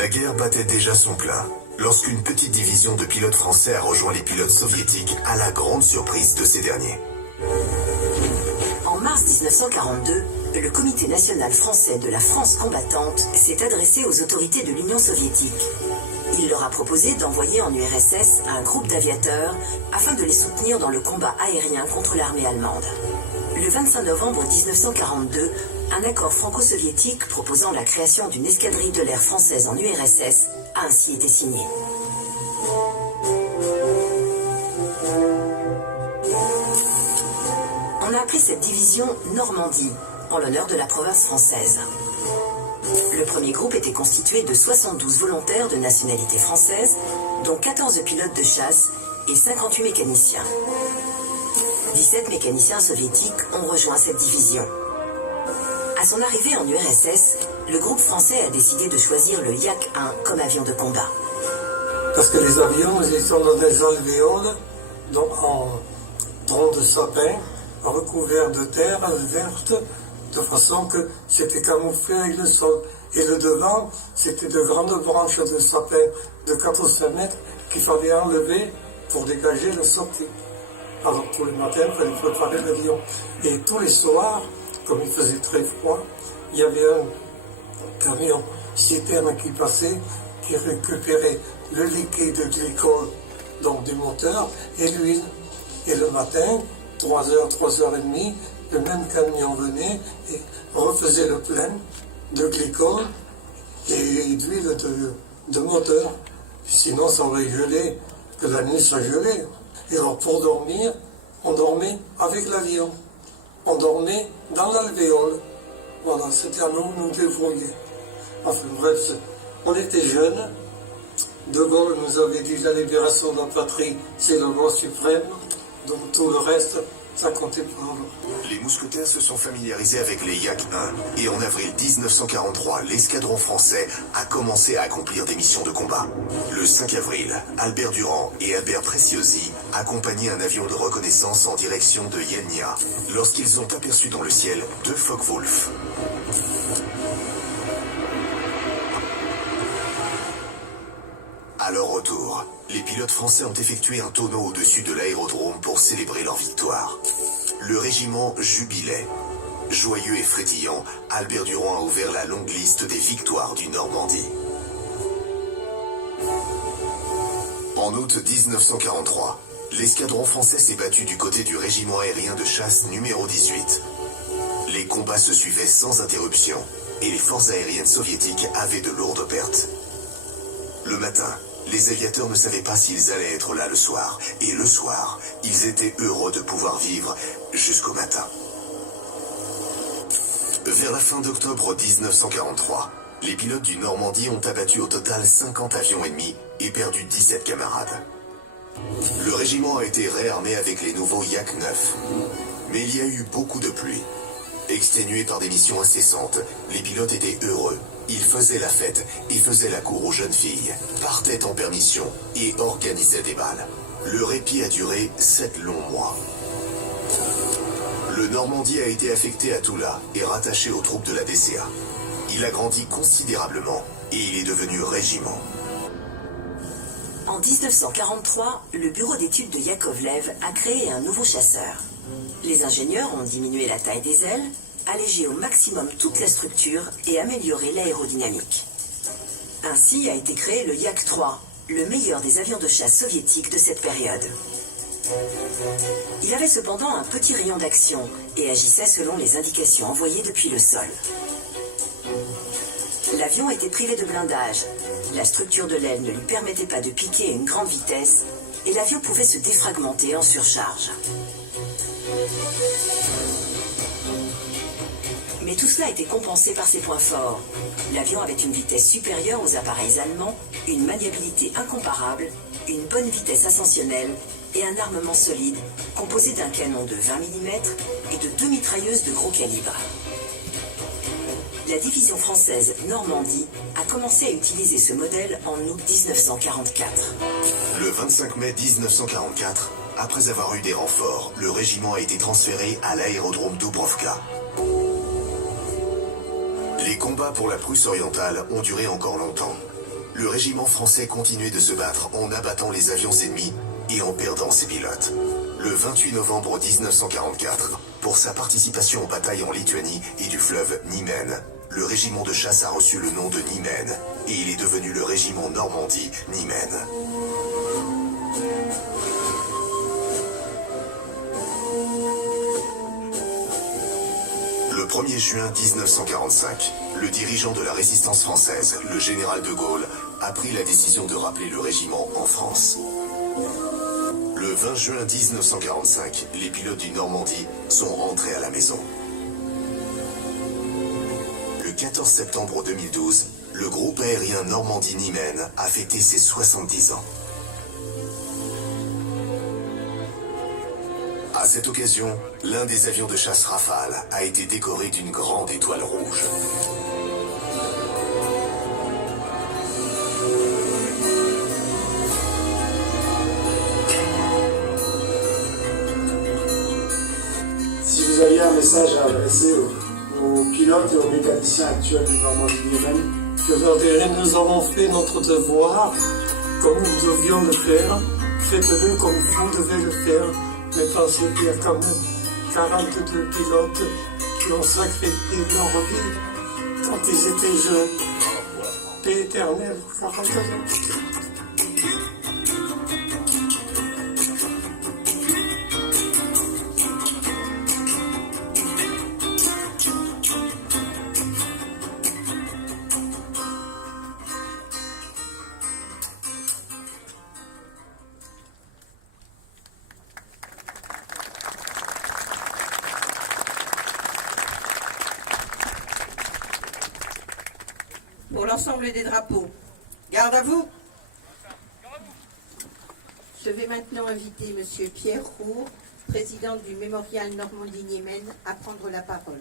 La guerre battait déjà son plein, lorsqu'une petite division de pilotes français a rejoint les pilotes soviétiques à la grande surprise de ces derniers. En mars 1942, le Comité national français de la France combattante s'est adressé aux autorités de l'Union soviétique. Il leur a proposé d'envoyer en URSS un groupe d'aviateurs afin de les soutenir dans le combat aérien contre l'armée allemande. Le 25 novembre 1942, un accord franco-soviétique proposant la création d'une escadrille de l'air française en URSS a ainsi été signé. On a appelé cette division Normandie, en l'honneur de la province française. Le premier groupe était constitué de 72 volontaires de nationalité française, dont 14 pilotes de chasse et 58 mécaniciens. 17 mécaniciens soviétiques ont rejoint cette division. À son arrivée en URSS, le groupe français a décidé de choisir le Yak-1 comme avion de combat. Parce que les avions, ils sont dans des alvéoles, donc en troncs de sapin, recouverts de terre verte, de façon que c'était camouflé avec le sol. Et le devant, c'était de grandes branches de sapin de 4 ou 5 mètres qu'il fallait enlever pour dégager la sortie. Alors tous les matins, il fallait préparer l'avion. Et tous les soirs, comme il faisait très froid, il y avait un camion citerne qui passait, qui récupérait le liquide glycol, donc du moteur, et l'huile. Et le matin, 3h, 3h30, le même camion venait et refaisait le plein de glycol et d'huile de moteur. Sinon, ça aurait gelé, que la nuit, ça gelait. Et alors, pour dormir, on dormait avec l'avion. On dormait dans l'alvéole. Voilà, c'était à nous débrouiller. Enfin, bref, on était jeunes. De Gaulle nous avait dit la libération de la patrie, c'est le droit suprême. Donc tout le reste, ça comptait pas. Les mousquetaires se sont familiarisés avec les Yak-1 et en avril 1943, l'escadron français a commencé à accomplir des missions de combat. Le 5 avril, Albert Durand et Albert Preciosi accompagnaient un avion de reconnaissance en direction de Yelnya lorsqu'ils ont aperçu dans le ciel 2 Focke-Wulf. À leur retour, les pilotes français ont effectué un tonneau au-dessus de l'aérodrome pour célébrer leur victoire. Le régiment jubilait. Joyeux et frétillant, Albert Durand a ouvert la longue liste des victoires du Normandie. En août 1943, l'escadron français s'est battu du côté du régiment aérien de chasse numéro 18. Les combats se suivaient sans interruption et les forces aériennes soviétiques avaient de lourdes pertes. Le matin, les aviateurs ne savaient pas s'ils allaient être là le soir. Et le soir, ils étaient heureux de pouvoir vivre jusqu'au matin. Vers la fin d'octobre 1943, les pilotes du Normandie ont abattu au total 50 avions ennemis et perdu 17 camarades. Le régiment a été réarmé avec les nouveaux Yak-9. Mais il y a eu beaucoup de pluie. Exténués par des missions incessantes, les pilotes étaient heureux. Ils faisaient la fête et faisaient la cour aux jeunes filles, partaient en permission et organisaient des bals. Le répit a duré 7 longs mois. Le Normandie a été affecté à Toula et rattaché aux troupes de la DCA. Il a grandi considérablement et il est devenu régiment. En 1943, le bureau d'études de Yakovlev a créé un nouveau chasseur. Les ingénieurs ont diminué la taille des ailes, allégé au maximum toute la structure et amélioré l'aérodynamique. Ainsi a été créé le Yak-3, le meilleur des avions de chasse soviétiques de cette période. Il avait cependant un petit rayon d'action et agissait selon les indications envoyées depuis le sol. L'avion était privé de blindage, la structure de l'aile ne lui permettait pas de piquer à une grande vitesse et l'avion pouvait se défragmenter en surcharge. Mais tout cela était compensé par ses points forts. L'avion avait une vitesse supérieure aux appareils allemands, une maniabilité incomparable, une bonne vitesse ascensionnelle et un armement solide composé d'un canon de 20 mm et de 2 mitrailleuses de gros calibre. La division française Normandie a commencé à utiliser ce modèle en août 1944. Le 25 mai 1944, après avoir eu des renforts, le régiment a été transféré à l'aérodrome Dubrovka. Les combats pour la Prusse orientale ont duré encore longtemps. Le régiment français continuait de se battre en abattant les avions ennemis et en perdant ses pilotes. Le 28 novembre 1944, pour sa participation aux batailles en Lituanie et du fleuve Niemen, le régiment de chasse a reçu le nom de Niemen et il est devenu le régiment Normandie Niemen. Le 1er juin 1945, le dirigeant de la résistance française, le général de Gaulle, a pris la décision de rappeler le régiment en France. Le 20 juin 1945, les pilotes du Normandie sont rentrés à la maison. Le 14 septembre 2012, le groupe aérien Normandie-Niemen a fêté ses 70 ans. À cette occasion, l'un des avions de chasse Rafale a été décoré d'une grande étoile rouge. Si vous aviez un message à adresser aux pilotes et aux mécaniciens actuels du Normandie-Niemen, Je leur dirais, nous avons fait notre devoir comme nous devions le faire. Faites-le comme vous devez le faire. Mais pensez qu'il y a quand même 42 pilotes qui ont sacrifié leur vie quand ils étaient jeunes. Paix éternelle, 42 ans. Pour l'ensemble des drapeaux. Garde à vous. Je vais maintenant inviter M. Pierre Roux, président du Mémorial Normandie-Niemen, à prendre la parole.